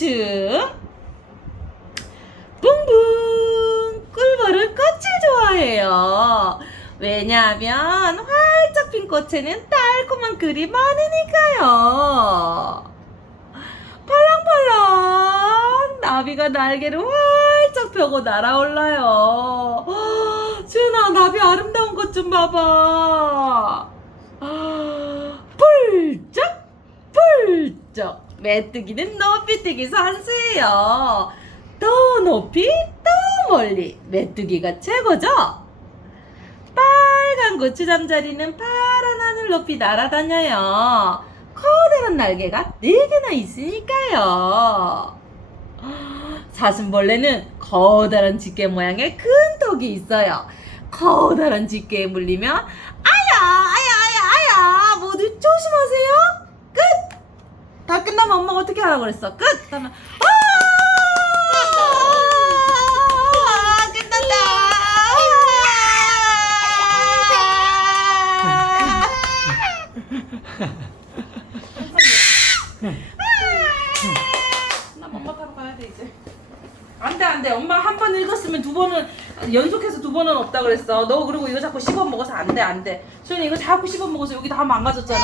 곤충 붕붕 꿀벌은 꽃을 좋아해요. 왜냐하면 활짝 핀 꽃에는 달콤한 꿀이 많으니까요. 팔랑팔랑 나비가 날개를 활짝 펴고 날아올라요. 준아 나비 아름다운 것 좀 봐봐. 펄쩍 메뚜기는 높이 뛰기 선수예요. 더 높이 더 멀리 메뚜기가 최고죠. 빨간 고추 잠자리는 파란 하늘 높이 날아다녀요. 커다란 날개가 네 개나 있으니까요. 사슴벌레는 커다란 집게 모양의 큰 턱이 있어요. 커다란 집게에 물리면 아야 아야 아야 아야 모두 조심하세요. 끝. 다 끝나면 엄마가 어떻게 하라고 그랬어? 끝. 하면 아 끝난다. 나 엄마 따로 가야 돼 이제. 안돼 안돼 엄마 한 번 읽었으면 두 번은 연속해서 두 번은 없다 그랬어 너 그리고 이거 자꾸 씹어 먹어서 안돼 안돼 소연이 이거 자꾸 씹어 먹어서 여기 다 망가졌잖아